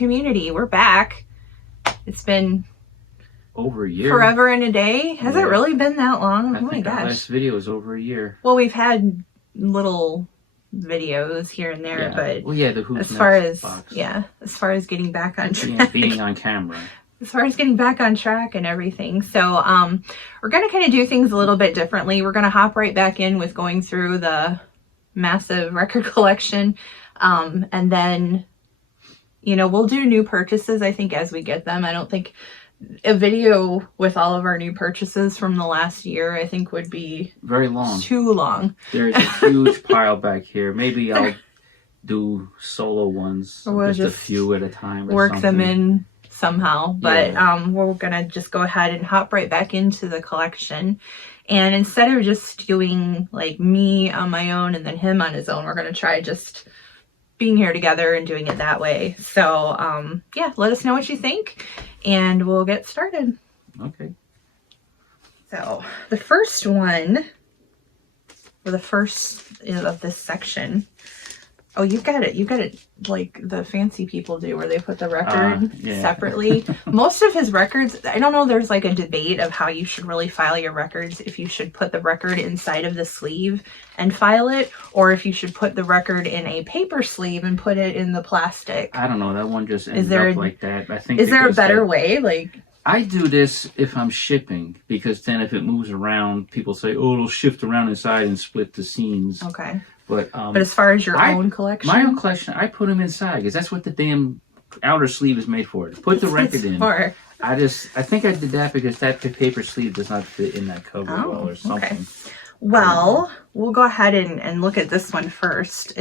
community. We're back. It's been over a year. Forever and a day. Has it really been that long? I think our last video was over a year. Well, we've had little videos here and there, but the Who's as far Next as box. as far as getting back on track, being on camera. As far as getting back on track and everything. So we're going to kind of do things a little bit differently. We're going to hop right back in with going through the massive record collection. And then, we'll do new purchases, I think, as we get them. I don't think a video with all of our new purchases from the last year, I think, would be very long. Too long. There's a huge pile back here. Maybe I'll do solo ones, or we'll just a few at a time. Or work something. them in somehow, but we're gonna just go ahead and hop right back into the collection. And instead of just doing like me on my own and then him on his own, we're gonna try just being here together and doing it that way. So let us know what you think and we'll get started. Okay. So the first one, or the first of this section. Oh, you got it like the fancy people do, where they put the record separately. Most of his records, I don't know, there's like a debate of how you should really file your records, if you should put the record inside of the sleeve and file it, or if you should put the record in a paper sleeve and put it in the plastic. I don't know, that one just ended up like that. I think. Is there a better way? Like, I do this if I'm shipping, because then if it moves around, people say, oh, it'll shift around inside and split the seams. Okay. But as far as your own collection? My own collection, I put them inside, because that's what the damn outer sleeve is made for. Put the record in. I think I did that because that paper sleeve does not fit in that cover well or something. Okay. Well, we'll go ahead and look at this one first.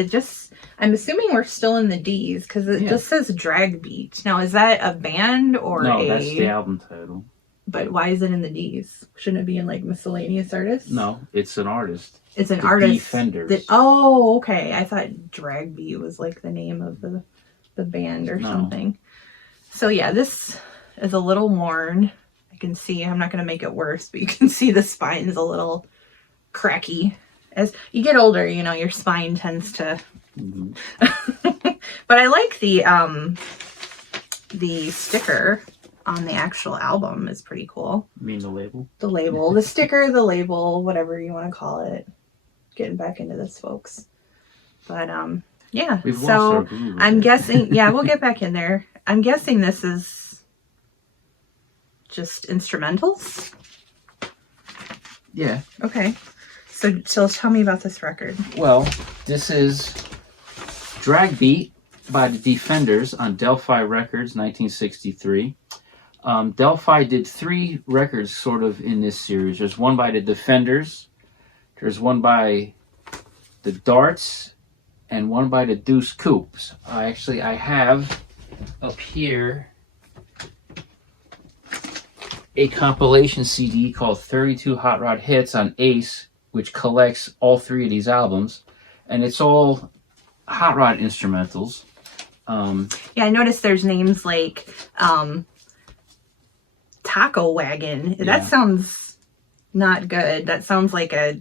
I'm assuming we're still in the D's, because it just says Drag Beat. Now, is that a band or No, that's the album title. But why is it in the D's? Shouldn't it be in like miscellaneous artists? No, it's an artist. It's an artist. Defenders. Okay. I thought Drag Beat was like the name of the band or something. So yeah, this is a little worn. I can see, I'm not going to make it worse, but you can see the spine is a little cracky. As you get older, your spine tends to... Mm-hmm. But I like the sticker on the actual album is pretty cool. You mean the label? The label. The sticker, the label, whatever you want to call it. Getting back into this, folks. But, We've lost our groove. I'm guessing... Yeah, we'll get back in there. I'm guessing this is just instrumentals? Yeah. Okay. So tell me about this record. Well, this is Drag Beat by the Defenders on Delphi Records, 1963. Delphi did 3 records sort of in this series. There's one by the Defenders, there's one by the Darts, and one by the Deuce Coups. I have up here a compilation CD called 32 Hot Rod Hits on Ace, which collects all 3 of these albums, and it's all hot rod instrumentals. I noticed there's names like Taco Wagon. That sounds not good. That sounds like a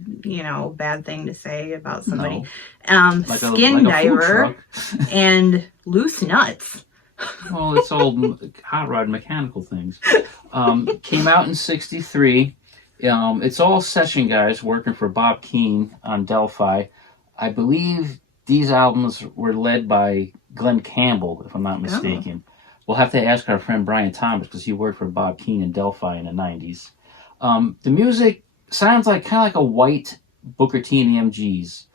bad thing to say about somebody. No. Skin Diver and Loose Nuts. Well, it's all hot rod mechanical things. Came out in 63. It's all session guys working for Bob Keane on Delphi. I believe these albums were led by Glenn Campbell, if I'm not mistaken. We'll have to ask our friend Brian Thomas, because he worked for Bob Keane and Delphi in the 90s. The music sounds kind of like a white Booker T and the MGs.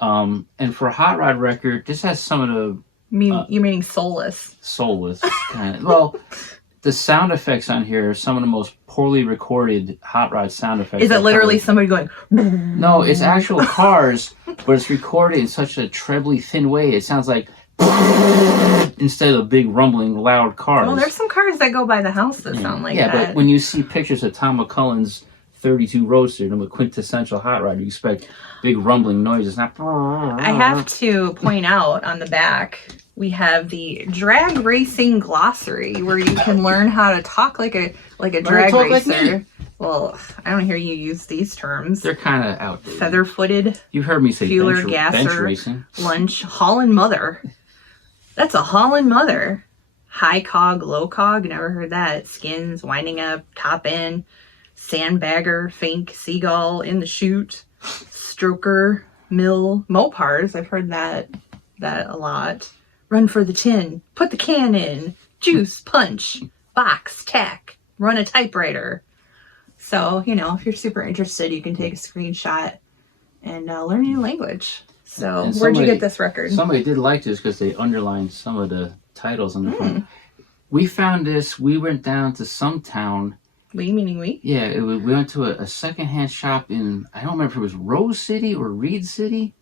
And for a hot rod record, this has some of the... You're meaning soulless. Soulless. Kind of. Well... The sound effects on here are some of the most poorly recorded hot rod sound effects. Is it literally somebody going... No, it's actual cars, but it's recorded in such a trebly thin way. It sounds like... instead of big rumbling loud cars. Well, there's some cars that go by the house that sound like that. Yeah, but when you see pictures of Tom McCullen's 32 Roadster, the quintessential hot rod, you expect big rumbling noises. I have to point out on the back... We have the drag racing glossary, where you can learn how to talk like a drag racer. Like well, I don't hear you use these terms. They're kind of outdated. Feather-footed. You've heard me say Fueler, bench gasser, racing. Lunch, Holland Mother. That's a Holland Mother. High cog, low cog, never heard that. Skins, winding up, top in, sandbagger, fink, seagull, in the chute, stroker, mill, mopars. I've heard that a lot. Run for the tin, put the can in, juice, punch, box, tack, run a typewriter. So, you know, if you're super interested, you can take a screenshot and learn a new language. So, where'd you get this record? Somebody did like this because they underlined some of the titles on the front. We found this. We went down to some town. We meaning we? Yeah, we went to a secondhand shop in, I don't remember if it was Rose City or Reed City.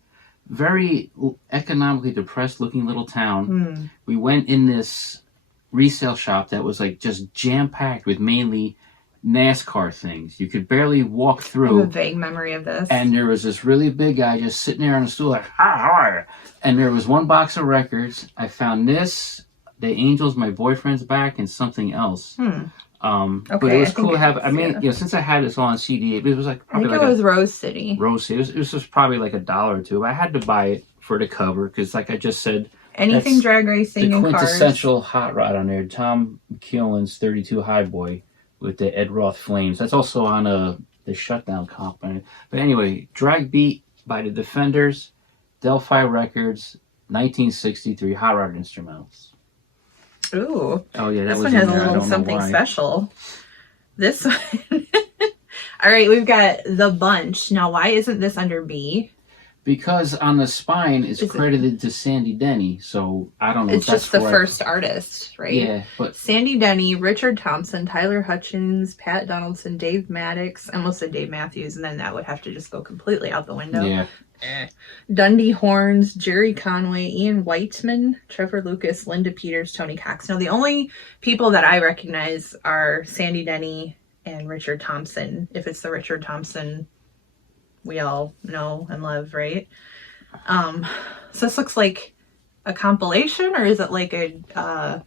Very economically depressed looking little town. We went in this resale shop that was like just jam packed with mainly NASCAR things. You could barely walk through. I have a vague memory of this. And there was this really big guy just sitting there on a stool like, hi, how are you? And there was one box of records. I found this, The Angels, My Boyfriend's Back, and something else. Okay, but it was cool to have. I mean, you know, since I had this all on CD, it was like probably it was Rose City. Rose City. It was just probably like $1 or $2. But I had to buy it for the cover because, like I just said, anything drag racing the and cars. quintessential hot rod on there. Tom McEwen's 32 Highboy with the Ed Roth Flames. That's also on the Shutdown comp. But anyway, Drag Beat by the Defenders, Delphi Records, 1963 hot rod instrumentals. Ooh. Oh yeah, this one has a little something special. This one. All right, we've got The Bunch. Now, why isn't this under B? Because on the spine it's credited to Sandy Denny, so I don't know. It's just the first artist, right? Yeah, but Sandy Denny, Richard Thompson, Tyler Hutchins, Pat Donaldson, Dave Maddox. I almost said Dave Matthews, and then that would have to just go completely out the window. Yeah. Dundee Horns, Jerry Conway, Ian Whiteman, Trevor Lucas, Linda Peters, Tony Cox. Now, the only people that I recognize are Sandy Denny and Richard Thompson. If it's the Richard Thompson we all know and love, right? So this looks like a compilation, or is it like a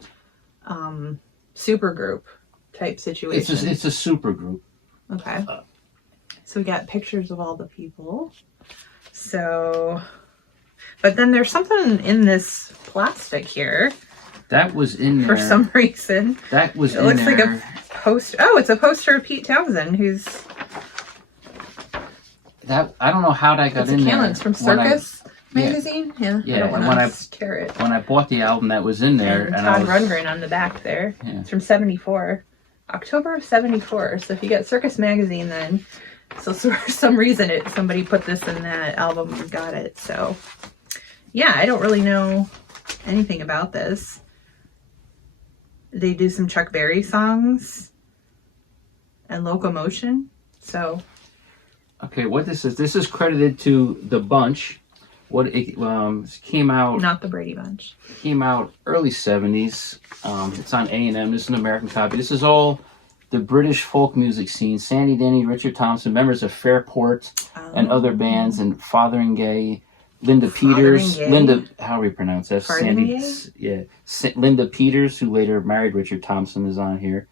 super group type situation? It's a super group. Okay. So we got pictures of all the people. So, but then there's something in this plastic here. That was in there. For some reason. That was in there. It looks like a poster. Oh, it's a poster of Pete Townsend, who's... That, I don't know how that got in there. It's from Circus magazine. Yeah. Yeah. I don't and want to scare it. When I bought the album, that was in there. And Todd Rundgren on the back there. Yeah. It's from 74. October of 74. So if you get Circus magazine, then... So for some reason, somebody put this in that album and got it. So, yeah, I don't really know anything about this. They do some Chuck Berry songs and Locomotion. So... Okay, what this is credited to The Bunch. What it came out... Not the Brady Bunch. Came out early 70s. It's on A&M. This is an American copy. This is all the British folk music scene. Sandy Denny, Richard Thompson, members of Fairport and other bands, and Fotheringay, Linda Peters. Linda, how do we pronounce that? Sandy, yeah. Linda Peters, who later married Richard Thompson, is on here.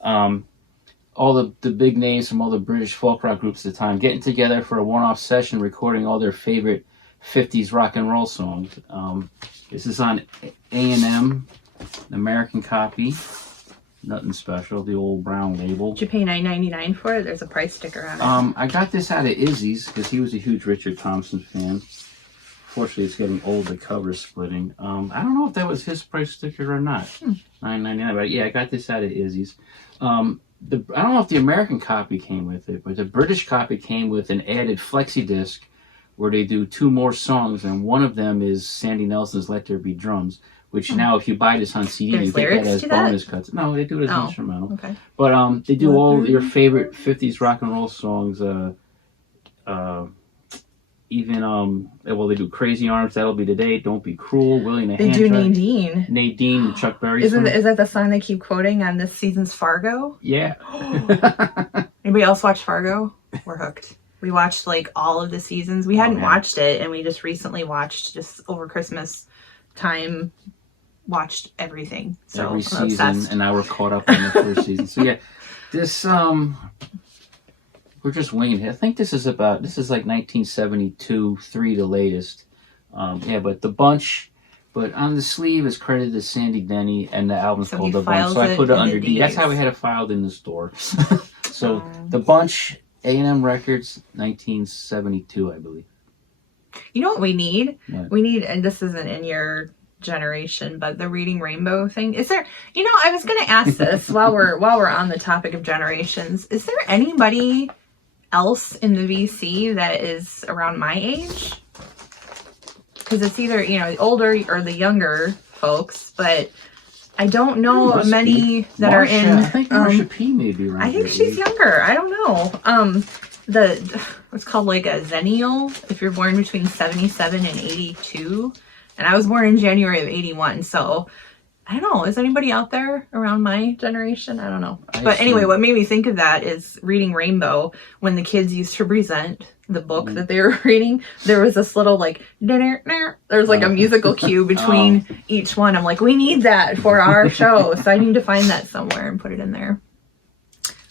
All the big names from all the British folk rock groups at the time getting together for a one-off session, recording all their favorite 50s rock and roll songs. This is on A&M, an American copy. Nothing special, the old brown label. Did you pay $9.99 for it? There's a price sticker on it. I got this out of Izzy's because he was a huge Richard Thompson fan. Fortunately, it's getting old, the cover's splitting. I don't know if that was his price sticker or not. $9.99, but yeah, I got this out of Izzy's. I don't know if the American copy came with it, but the British copy came with an added flexi disc where they do 2 more songs, and one of them is Sandy Nelson's Let There Be Drums, which now if you buy this on CD, you get that as bonus cuts. No, they do it as instrumental. Okay. But they do all your favorite 50s rock and roll songs. They do Crazy Arms, That'll Be Today, Don't Be Cruel, Willie and the They do Nadine. Nadine, Chuck Berry. Is that the song they keep quoting on this season's Fargo? Yeah. Anybody else watch Fargo? We're hooked. We watched like all of the seasons. We hadn't watched it, and we just recently watched, just over Christmas time, watched everything. So every season, obsessed. and now we're caught up on the first season. So yeah, this we're just winging. I think this is like 1972, 3 the latest. But The Bunch. But on the sleeve is credited to Sandy Denny, and the album's So called he The Bunch. files So I it put it in the under D. That's how we Ds. had it filed in the store. So The Bunch, A&M Records, 1972, I believe. You know what we need? What? We need, and this isn't in your generation, but the Reading Rainbow thing. Is there? You know, I was going to ask this while we're on the topic of generations. Is there anybody else in the VC that is around my age? Because it's either, you know, the older or the younger folks, but I don't know many that are in. I think Marsha P may be around. I think she's younger. I don't know. What's called like a Zennial, if you're born between 77 and 82. And I was born in January of 81. So I don't know. Is anybody out there around my generation? I don't know. But anyway, what made me think of that is Reading Rainbow. When the kids used to present the book that they were reading, there was this little like, there's like a musical cue between each one. I'm like, we need that for our show. So I need to find that somewhere and put it in there.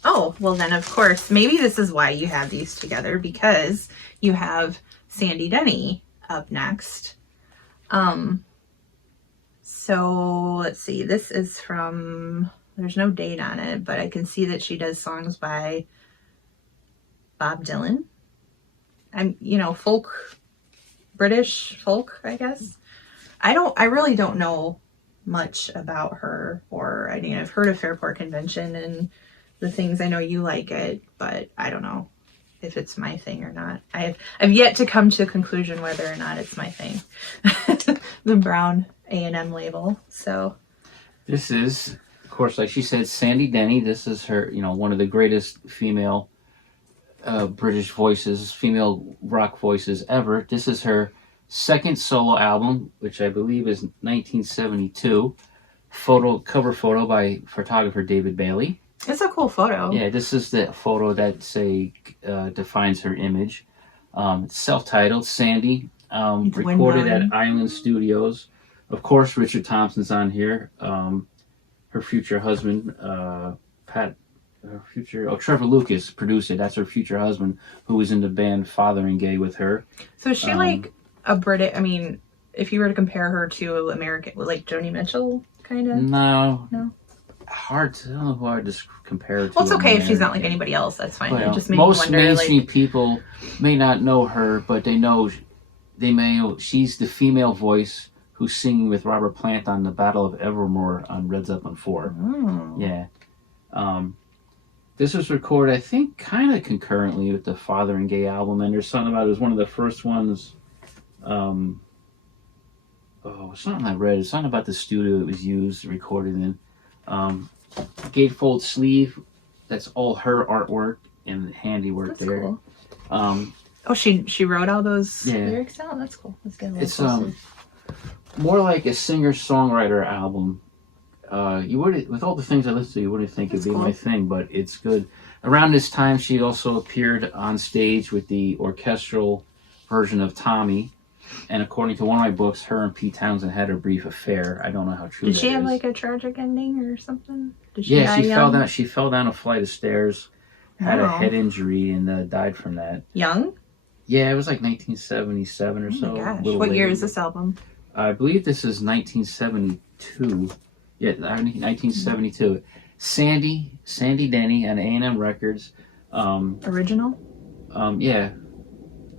Oh, well then, of course, maybe this is why you have these together, because you have Sandy Denny up next. So let's see, this is from, there's no date on it, but I can see that she does songs by Bob Dylan. You know, folk, British folk, I guess. I really don't know much about her, or I mean, I've heard of Fairport Convention and the things. I know you like it, but I don't know if it's my thing or not. I've yet to come to a conclusion whether or not it's my thing. The brown A&M label. So this is, of course, like she said, Sandy Denny. This is her, you know, one of the greatest female British voices, female rock voices ever. This is her second solo album, which I believe is 1972. Cover photo by photographer David Bailey. It's a cool photo. Yeah, this is the photo that defines her image. Self-titled, Sandy, recorded at Island Studios. Of course, Richard Thompson's on here. Her future husband, Trevor Lucas produced it. That's her future husband, who was in the band Father and Gay with her. So is she like a British? I mean, if you were to compare her to American, like Joni Mitchell, kind of. No. Hard to, I don't know who I'd just compare it to. Well, it's okay if she's not like anybody else. That's fine. Well, it just made most me wonder, mainstream like, people may not know her, but they may know she's the female voice who's singing with Robert Plant on the Battle of Evermore on Red Zeppelin 4. Oh. Yeah. This was recorded, I think, kind of concurrently with the Father and Gay album, and there's something about it was one of the first ones. Something I read. It's something about the studio it was used, recorded in. Gatefold sleeve. That's all her artwork and handiwork. That's there. Cool. She wrote all those lyrics out. That's cool. Let's get a little closer. More like a singer-songwriter album. You wouldn't, with all the things I listen to, you wouldn't think it'd be my thing, but it's good. Around this time, she also appeared on stage with the orchestral version of Tommy. And according to one of my books, her and Pete Townsend had a brief affair. I don't know how true that is. Did she have like a tragic ending or something? She fell down. She fell down a flight of stairs, had a head injury, and died from that. Young? Yeah, it was like 1977 or so. Oh my gosh! What year is this album? I believe this is 1972. Yeah, 1972. Sandy Denny on A&M Records. Original? Yeah.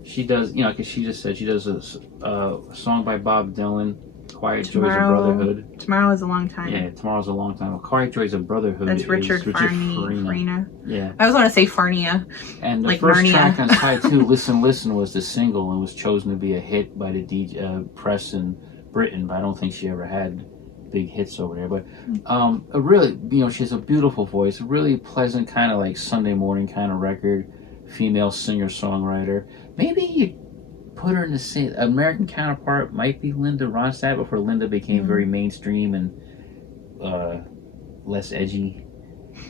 She does, you know, because she just said she does a song by Bob Dylan, Quiet Joys of Brotherhood. Tomorrow is a long time. Yeah, Tomorrow's a long time. Quiet Joys of Brotherhood. That's Richard Farina. Yeah. I always want to say Farnia. And the like first Narnia. track on side 2, Listen, Listen, was the single and was chosen to be a hit by the press in Britain, but I don't think she ever had big hits over there. But a really, you know, she has a beautiful voice, a really pleasant kind of like Sunday morning kind of record, female singer-songwriter. Maybe you put her in the same American counterpart might be Linda Ronstadt before Linda became very mainstream and less edgy,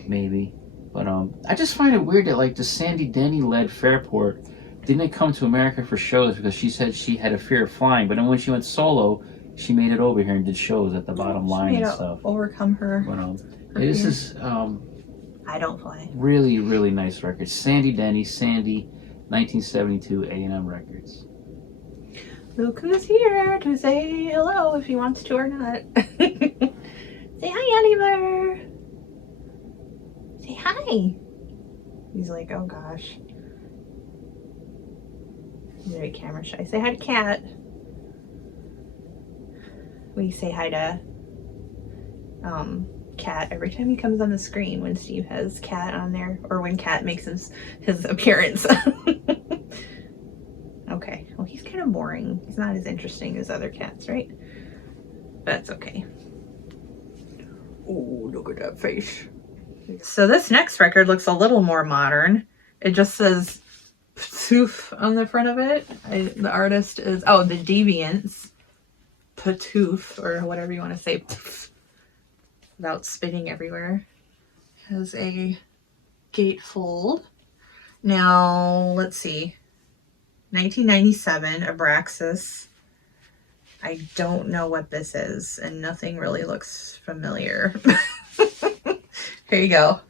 maybe. But I just find it weird that like the Sandy Denny led Fairport didn't come to America for shows because she said she had a fear of flying. But then when she went solo, she made it over here and did shows at the bottom line and stuff. Overcome her. But this is I don't fly. Really, really nice record. Sandy Denny, 1972 A&M Records. Look who's here to say hello if he wants to or not. Say hi, Oliver. Say hi. He's like, oh gosh. He's very camera shy. Say hi to Cat. We say hi to Cat every time he comes on the screen when Steve has Cat on there, or when Cat makes his appearance. Okay, well, he's kind of boring. He's not as interesting as other cats, right? But that's okay. Oh, look at that face. So this next record looks a little more modern. It just says Ptoof on the front of it. The artist is, oh, the Deviants. Ptoof, or whatever you want to say. Ptoof, without spitting everywhere. Has a gatefold. Now, let's see. 1997, Abraxas. I don't know what this is, and nothing really looks familiar. Here you go.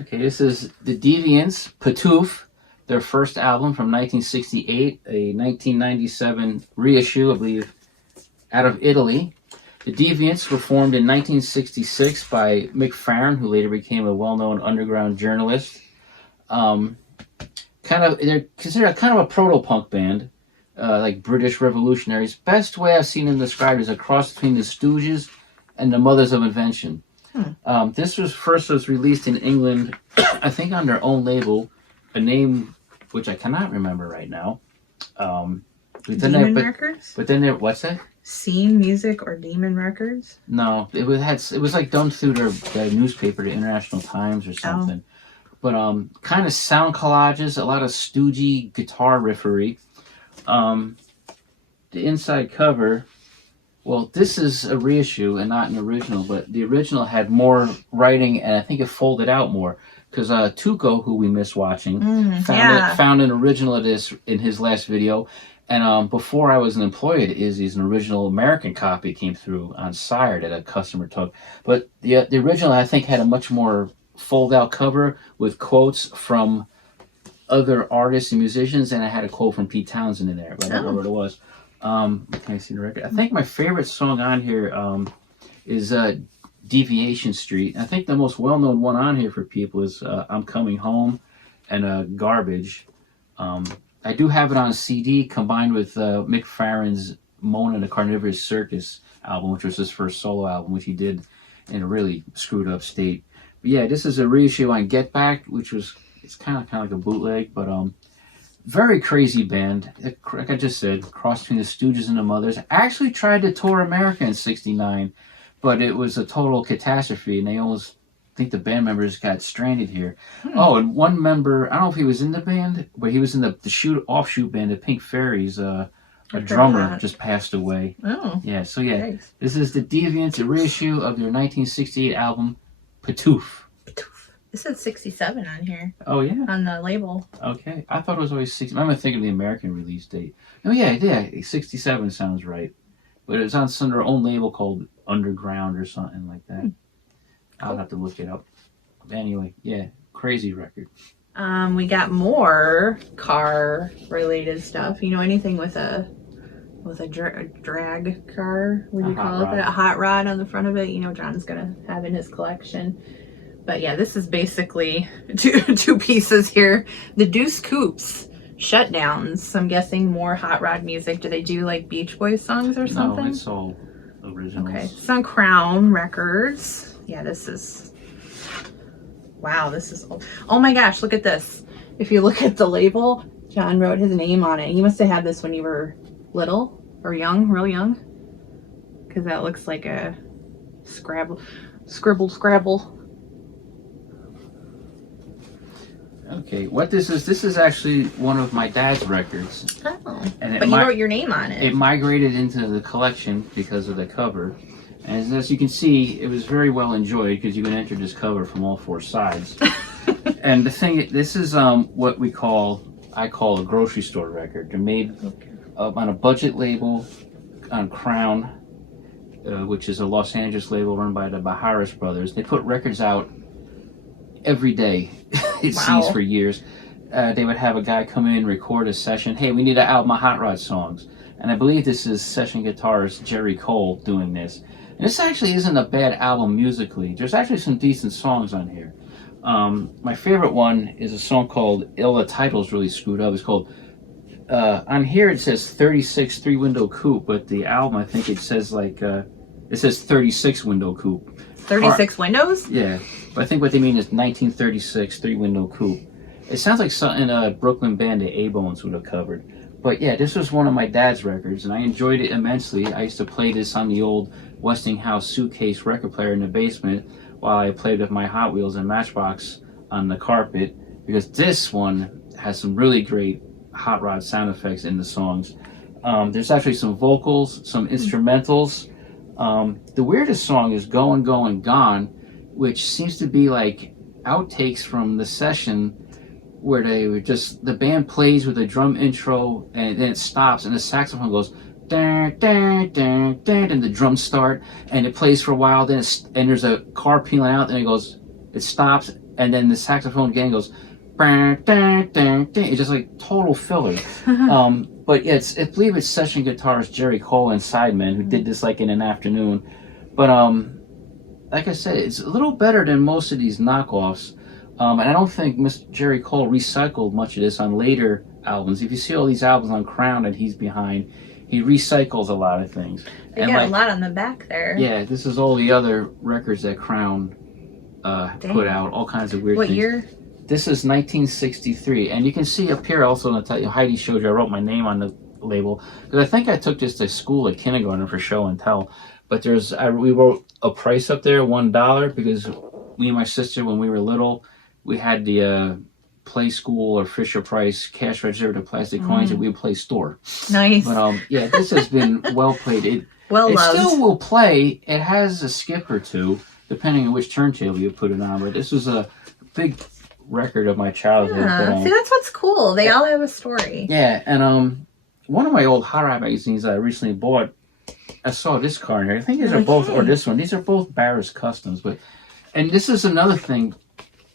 Okay, this is the Deviants, Ptoof, their first album from 1968, a 1997 reissue, I believe, out of Italy. The Deviants were formed in 1966 by Mick Farren, who later became a well-known underground journalist. They're considered kind of a proto-punk band, like British revolutionaries. Best way I've seen them described is a cross between the Stooges and the Mothers of Invention. This was released in England, I think on their own label, a name which I cannot remember right now. Demon Records? But then what's that? Scene Music or Demon Records? No, it was like done through their newspaper, the International Times or something. Oh. But kind of sound collages, a lot of stoogey guitar riffery. The inside cover, well, this is a reissue and not an original, but the original had more writing, and I think it folded out more. Because Tuco, who we miss watching, found an original of this in his last video. And before I was an employee at Izzy's, an original American copy came through on Sire that a customer took. But the original, I think, had a much more fold-out cover with quotes from other artists and musicians, and I had a quote from Pete Townsend in there, but I don't know what it was. Can I see the record? I think my favorite song on here is Deviation Street. I think the most well-known one on here for people is I'm Coming Home and Garbage. I do have it on a CD combined with Mick Farren's Mona the Carnivorous Circus album, which was his first solo album, which he did in a really screwed up state. But yeah, this is a reissue on Get Back, which it's kind of like a bootleg, but very crazy band. Like I just said, cross between the Stooges and the Mothers. I actually tried to tour America in '69, but it was a total catastrophe, and they almost think the band members got stranded here. Oh, and one member, I don't know if he was in the band, but he was in the offshoot band, the Pink Fairies. A drummer just passed away. Oh. Yeah, so yeah, nice. This is the Deviants, a reissue of their 1968 album, Ptoof. It said 67 on here. Oh, yeah? On the label. Okay. I thought it was always 60. I'm thinking of the American release date. Oh, yeah, 67 sounds right. But it's on their own label called Underground or something like that. I'll have to look it up. Anyway, yeah, crazy record. We got more car-related stuff. You know, anything with a drag car, what do you call it? A hot rod on the front of it. You know, John's gonna have in his collection. But yeah, this is basically two pieces here. The Deuce Coupes Shutdowns. I'm guessing more hot rod music. Do they do like Beach Boys songs or something? No, it's all originals. Okay, it's on Crown Records. Yeah, this is. Wow, this is old. Oh my gosh, look at this. If you look at the label, John wrote his name on it. You must have had this when you were little or young, real young. Because that looks like a scribble. Okay, what this is actually one of my dad's records. Oh, and but you wrote your name on it. It migrated into the collection because of the cover. And as you can see, it was very well enjoyed because you can enter this cover from all four sides. And the thing, this is what I call a grocery store record. They're made on a budget label on Crown, which is a Los Angeles label run by the Baharis brothers. They put records out every day. It seems for years. They would have a guy come in, record a session. Hey, we need an album of Hot Rod songs. and I believe this is session guitarist Jerry Cole doing this. And this actually isn't a bad album musically. There's actually some decent songs on here. My favorite one is a song called, the title's really screwed up. It's called, on here it says 36 3-window coupe, but the album, I think it says like, it says 36 window coupe. 36 windows? Yeah, but I think what they mean is 1936 3-window coupe. It sounds like something a Brooklyn band, the A-Bones, would have covered. But yeah, this was one of my dad's records, and I enjoyed it immensely. I used to play this on the old Westinghouse suitcase record player in the basement while I played with my Hot Wheels and Matchbox on the carpet, because this one has some really great hot rod sound effects in the songs. There's actually some vocals, some instrumentals. The weirdest song is Going, Going, Gone, which seems to be like outtakes from the session where they were just, the band plays with a drum intro and then it stops and the saxophone goes dun, dun, dun, dun, and the drums start and it plays for a while, then and there's a car peeling out and it stops, and then the saxophone again goes dun, dun, dun, dun. It's just like total filler. But yeah, I believe it's session guitarist Jerry Cole and Sidemen who did this like in an afternoon. But like I said, it's a little better than most of these knockoffs. And I don't think Mr. Jerry Cole recycled much of this on later albums. If you see all these albums on Crown that he's behind, he recycles a lot of things. They got a lot on the back there. Yeah, this is all the other records that Crown put out, all kinds of weird things. What year? This is 1963, and you can see up here also, Heidi showed you, I wrote my name on the label, because I think I took this to school at kindergarten for show and tell, but we wrote a price up there, $1, because me and my sister, when we were little, we had the Play School or Fisher Price cash register to plastic coins, and we would play store. Nice. But yeah, this has been well played. It still will play. It has a skip or two, depending on which turntable you put it on, but this was a big record of my childhood. Yeah. See, that's what's cool. They all have a story. Yeah, and one of my old Hot Rod magazines I recently bought, I saw this car in here. I think these are both, or this one. These are both Barris Customs. And this is another thing.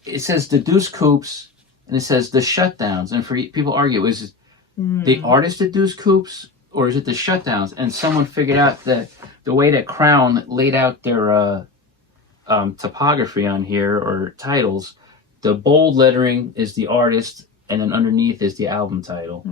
It says the Deuce Coupes, and it says the Shutdowns. And for people argue, is it the artist the Deuce Coupes, or is it the Shutdowns? And someone figured out that the way that Crown laid out their topography on here, or titles, the bold lettering is the artist, and then underneath is the album title.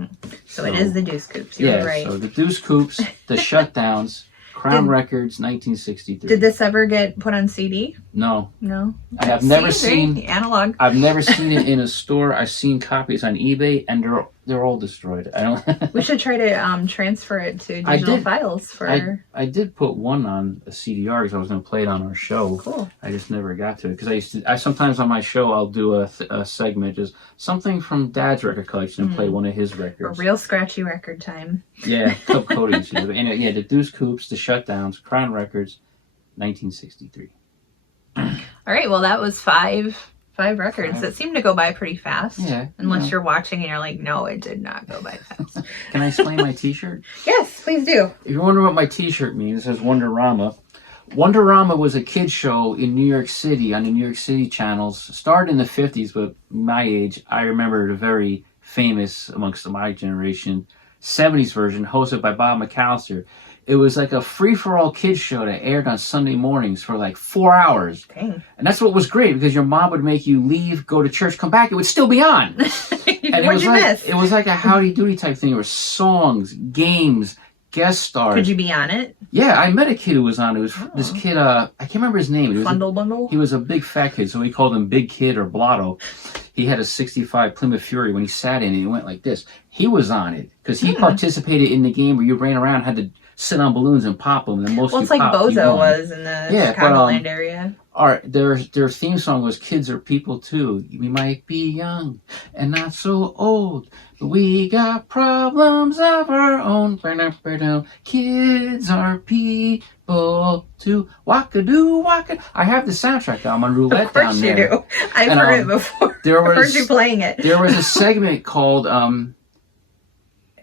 So it is the Deuce Coupes. You're right. So the Deuce Coupes, the Shutdowns, Crown Records, 1963. Did this ever get put on CD? No. No. I have never seen analog. I've never seen it in a store. I've seen copies on eBay, and they're all destroyed. I don't. We should try to transfer it to digital files for. I did put one on a CDR because I was going to play it on our show. Cool. I just never got to it because I sometimes on my show I'll do a segment just something from Dad's record collection and play one of his records. A real scratchy record time. Yeah, Cub Cody. And yeah, the Deuce Coupes, the Shutdowns, Crown Records, 1963. All right. Well, that was five records that seem to go by pretty fast. Yeah. Unless you're watching and you're like, no, it did not go by fast. Can I explain my t-shirt? Yes, please do. If you're wondering what my t-shirt means, it says Wonderama. Wonderama was a kid's show in New York City on the New York City channels. Started in the 50s, but my age, I remember the very famous amongst my generation 70s version hosted by Bob McAllister. It was like a free-for-all kids show that aired on Sunday mornings for like 4 hours. Dang. And that's what was great, because your mom would make you leave, go to church, come back, it would still be on. And What'd you miss? It was like a Howdy Doody type thing. There were songs, games, guest stars. Could you be on it? Yeah, I met a kid who was on it. It was this kid, I can't remember his name. Bundle? He was a big fat kid, so we called him Big Kid or Blotto. He had a 65 Plymouth Fury. When he sat in it, he went like this. He was on it, because he participated in the game where you ran around and had to sit on balloons and pop them. And it's like Bozo was in the Chicagoland area. Their theme song was Kids Are People Too. We might be young and not so old, but we got problems of our own. Kids are people too. Waka-doo, waka. I have the soundtrack down on roulette down there. Of course you do. I've heard it before. I've heard you playing it. There was a segment called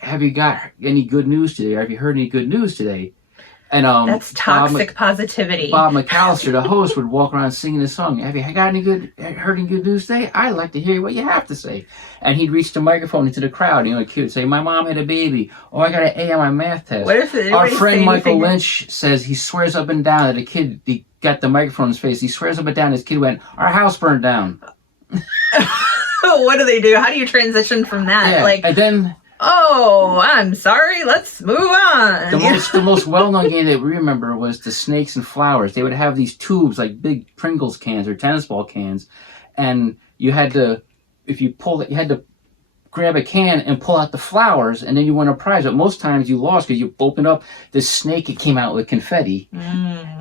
have you got any good news today? Or have you heard any good news today? And that's toxic positivity. Bob McAllister, the host, would walk around singing this song. Have you heard any good news today? I'd like to hear what you have to say. And he'd reach the microphone into the crowd. You know, a kid would say, "My mom had a baby. Oh, I got an A on my math test." What if our friend Michael Lynch says he swears up and down that a kid, he got the microphone in his face. He swears up and down his kid went, "Our house burned down." What do they do? How do you transition from that? Yeah. Like, and then, oh, I'm sorry. Let's move on. The most well-known game that we remember was the Snakes and Flowers. They would have these tubes like big Pringles cans or tennis ball cans, and you had to, if you pulled it, you had to grab a can and pull out the flowers, and then you won a prize. But most times you lost because you opened up the snake. It came out with confetti.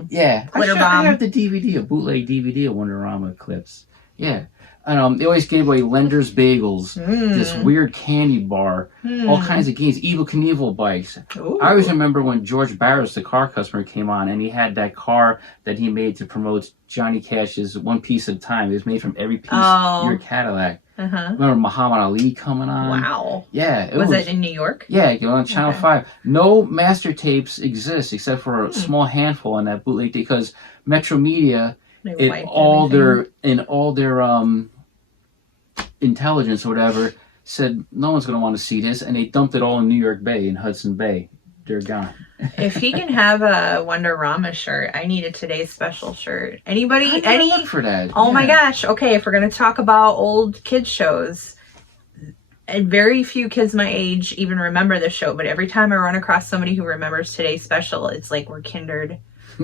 Yeah, Glitter bomb. I have the DVD, a bootleg DVD of Wonderama clips. Yeah. And they always gave away Lender's Bagels, this weird candy bar, all kinds of games, Evel Knievel bikes. Ooh. I always remember when George Barris, the car customer, came on, and he had that car that he made to promote Johnny Cash's One Piece at a Time. It was made from every piece of your Cadillac. Remember Muhammad Ali coming on? Wow. Yeah. Was it in New York? Yeah, it on Channel 5. No master tapes exist except for a small handful on that bootleg because Metro Media, in all their intelligence or whatever, said no one's going to want to see this, and they dumped it all in New York Bay, in Hudson Bay. They're gone. If he can have a Wonderama shirt, I need a Today's Special shirt. Anybody? Look for that. Oh my gosh. Okay, if we're going to talk about old kids shows, and very few kids my age even remember this show, but every time I run across somebody who remembers Today's Special, it's like we're kindred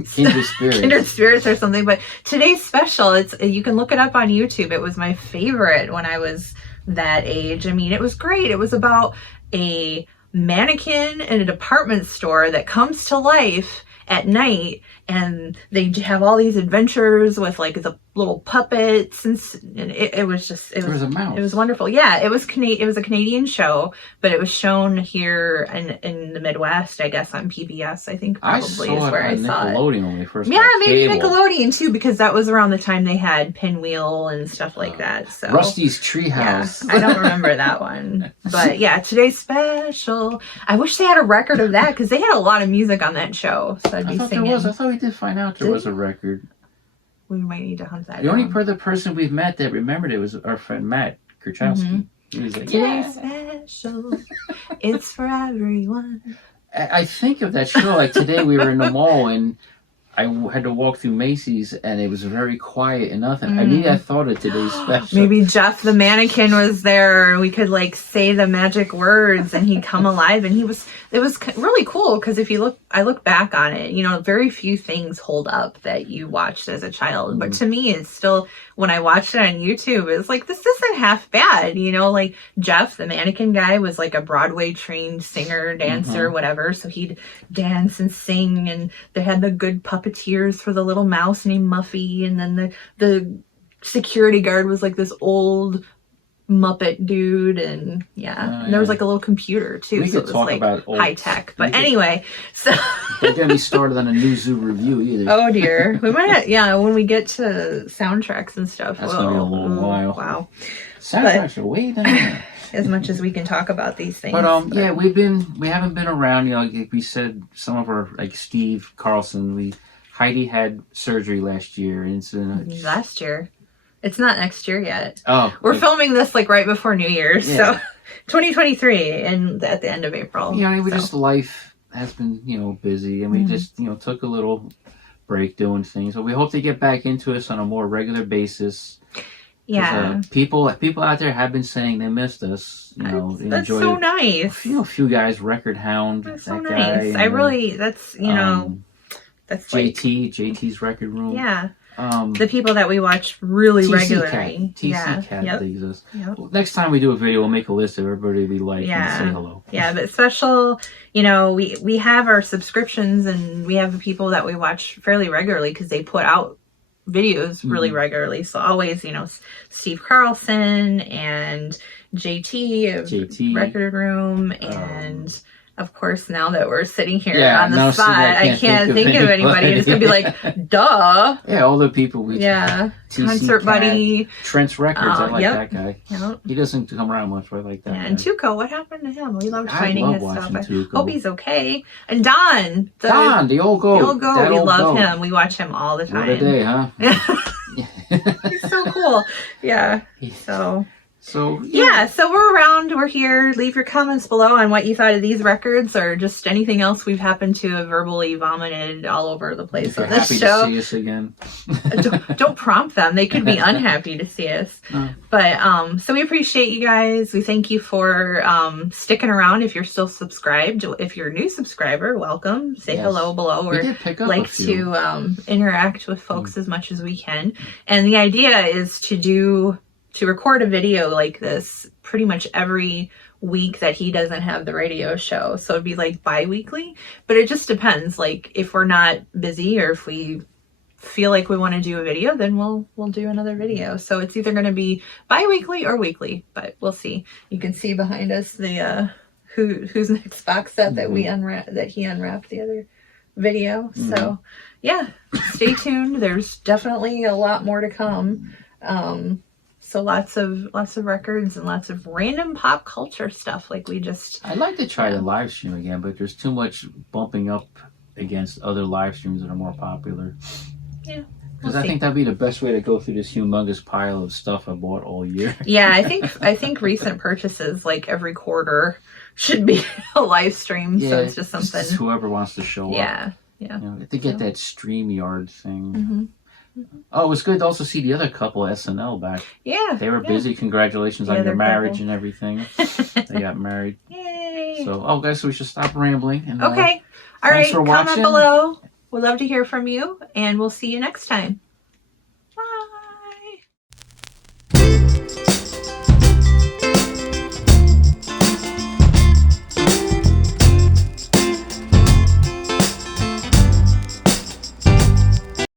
spirits. Kindred spirits or something. But Today's Special, you can look it up on YouTube. It was my favorite when I was that age. I mean, it was great. It was about a mannequin in a department store that comes to life at night, and they have all these adventures with like the little puppets, and it was a mouse. It was wonderful. Yeah, it was a Canadian show, but it was shown here in the Midwest, I guess, on PBS. I think probably is where I saw it. Nickelodeon when we first maybe Nickelodeon too, because that was around the time they had Pinwheel and stuff like that. So Rusty's Treehouse. Yeah, I don't remember that one, but yeah, Today's Special. I wish they had a record of that because they had a lot of music on that show. So I'd be singing. I thought we did find out there was a record. We might need to hunt that down. The only other person we've met that remembered it was our friend Matt Kurchowski. He was like, Today's Special, it's for everyone. I think of that show, like today we were in the mall and I had to walk through Macy's and it was very quiet and nothing. I thought of Today's Special. Maybe Jeff the mannequin was there. We could like say the magic words and he'd come alive, and it was really cool because I look back on it, very few things hold up that you watched as a child. But to me, it's still, when I watched it on YouTube, it's like, this isn't half bad, like Jeff, the mannequin guy, was like a Broadway trained singer, dancer, whatever. So he'd dance and sing, and they had the good puppeteers for the little mouse named Muffy. And then the security guard was like this old Muppet dude, and there was like a little computer too. We could talk about high tech, but anyway, so don't get me started on a New Zoo review either. Oh dear, we might when we get to soundtracks and stuff. That's gonna be a little while. Wow, soundtracks are way down there. As much as we can talk about these things, but we haven't been around. Like we said, some of our, like Steve Carlson, Heidi had surgery last year, and last year. It's not next year yet. Oh. We're filming this like right before New Year's. Yeah. So 2023 and at the end of April. Just life has been, busy, and we just, took a little break doing things. But we hope to get back into us on a more regular basis. Yeah. People out there have been saying they missed us. That's so nice. A few guys, Record Hound. That's so nice. That's JT's Record Room. Yeah. The people that we watch really regularly. TC Cat exists. Well, next time we do a video, we'll make a list of everybody we like and say hello. Yeah, but special, we have our subscriptions, and we have the people that we watch fairly regularly because they put out videos really regularly. So always, Steve Carlson and JT of Record Room, and Of course, now that we're sitting here Yeah, on the now see, spot, I I can't can't think think of of anybody. anybody. It's going to be like, duh. Yeah, all the people we Yeah. TC Concert Cat, Buddy. Trent's Records. I like Yep. that guy. Yep. He doesn't come around much, but I like that Yeah, guy. and Tuco, what happened to him? We loved I finding love his stuff. watching I Tuco. hope he's okay. And Don. Don, the old goat. The old goat. That We old love goat. him. We watch him all the time. What a day, huh? He's so cool. Yeah. So yeah. so we're around. We're here. Leave your comments below on what you thought of these records or just anything else we've happened to have verbally vomited all over the place on this Happy show. to see us again. Don't prompt them. They could be unhappy to see us. But so we appreciate you guys. We thank you for sticking around. If you're still subscribed, if you're a new subscriber, welcome. Say hello below. We did pick up like a few. to interact with folks as much as we can. And the idea is to record a video like this pretty much every week that he doesn't have the radio show. So it'd be like bi-weekly, but it just depends. Like if we're not busy or if we feel like we want to do a video, then we'll do another video. So it's either going to be bi-weekly or weekly, but we'll see. You can see behind us the who's next box set that he unwrapped the other video. So yeah, stay tuned. There's definitely a lot more to come. So lots of records and lots of random pop culture stuff. Like I'd like to try to live stream again, but there's too much bumping up against other live streams that are more popular. Yeah. Because I think that'd be the best way to go through this humongous pile of stuff I bought all year. Yeah, I think recent purchases like every quarter should be a live stream. Yeah, so it's just something. Just whoever wants to show up. Yeah. You know, to get that StreamYard thing. Mm-hmm. Oh, it was good to also see the other couple SNL back. Yeah. They were busy. Congratulations on your marriage and everything. They got married. Yay. So, guys, so we should stop rambling. And, okay. All right. Thanks for watching. Comment below. We'd love to hear from you, and we'll see you next time.